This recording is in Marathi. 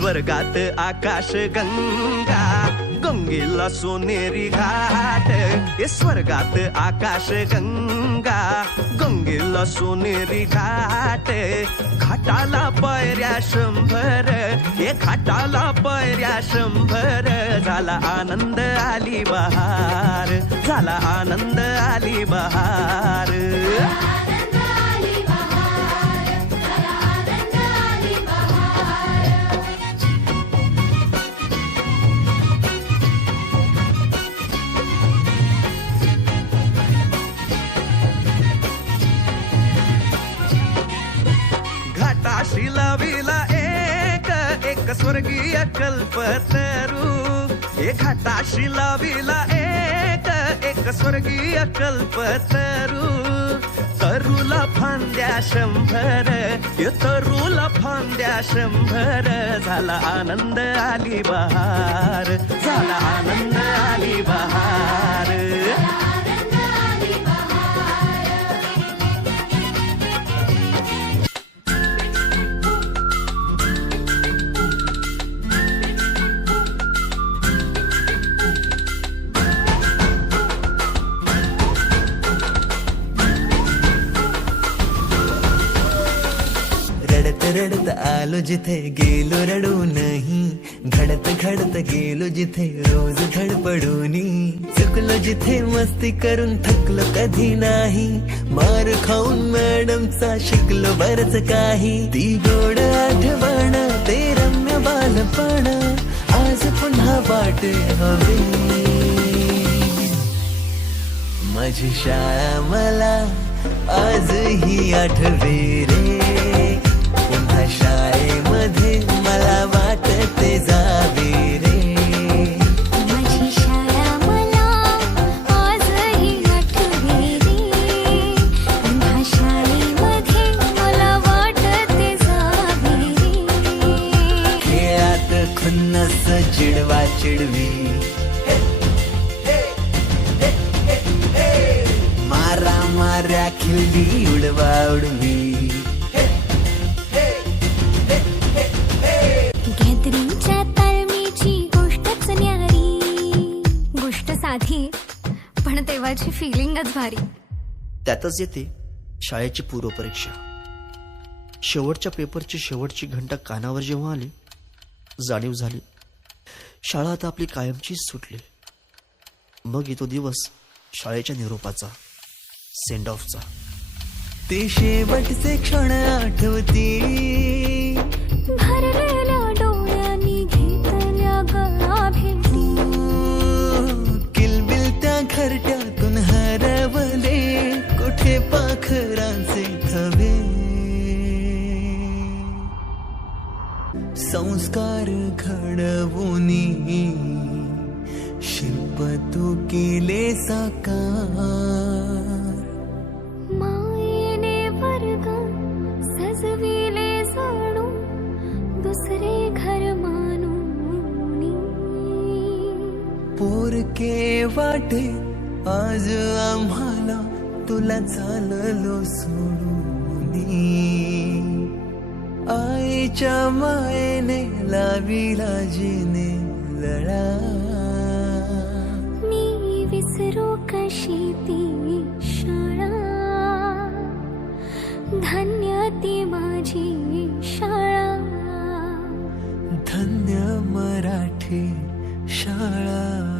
स्वर्गात आकाश गंगा गंगेला सोनेरी घाट हे स्वर्गात आकाश गंगा गंगेला सोनेरी घाट घाटाला पायऱ्या 100 हे घाटाला पायऱ्या 100 झाला आनंद आली बहार झाला आनंद आली बहार घाटाशी लाविला एक स्वर्गीय कल्पतरू हे घाटाशी लाविला एक स्वर्गीय कल्पतरू तरुला फांद्या 100 हे तरुला फांद्या 100 झाला आनंद आली बहार झाला आनंद आली बहार रडत आलो जिथे गेलो रडू नाही घडत घडत गेलो जिथे रोज धडपडूनी चुकलो जिथे मस्ती करून थकलो कधी नाही मार खाऊन मॅडमचा शिकलो बरच काही ती गोड आठवण ते रम्य बालपण आज पुन्हा वाटे हवे माझी शाळा मला आजही आठवे रे पुन्हा शाळेमध्ये मला वाटते जावे रे माझी शाळा मला आजही आठवे रे पुन्हा शाळेमध्ये मला वाटते जावे रे खेळात खुन्नस चिडवा चिडवी मारा माऱ्या खिल्ली उडवा उडवी गॅदरिंगच्या तालमीची गोष्टच न्यारी गोष्ट साधी पण तेव्हाची फिलिंगच भारी त्यातच येते शाळेची पूर्वपरीक्षा. शेवटच्या पेपरची शेवटची घंटा कानावर जेव्हा आली, जाणीव झाली शाळा आता आपली कायमचीच सुटली. मग येतो दिवस शाळेच्या निरोपाचा, सेंड ऑफचा. ते शेवटचे क्षण आठवती, भरलेल्या डोळ्यांनी घेतल्या गळा भेटी. किलबिल त्या घरट्यातून हरवले, कुठे पाखरांचे थवे. संस्कार घडवूनी शिल्प तू केले साकार. मायेने वर्ग सजविले जणू दुसरे घर मानून. पोरके वाटे आज आम्हाला, तुला चाललो सोडून. आईच्या मायेने लाविला जिने लळा. मी विसरू कशी ती शाळा, धन्य ती माझी शाळा. धन्य मराठी शाळा.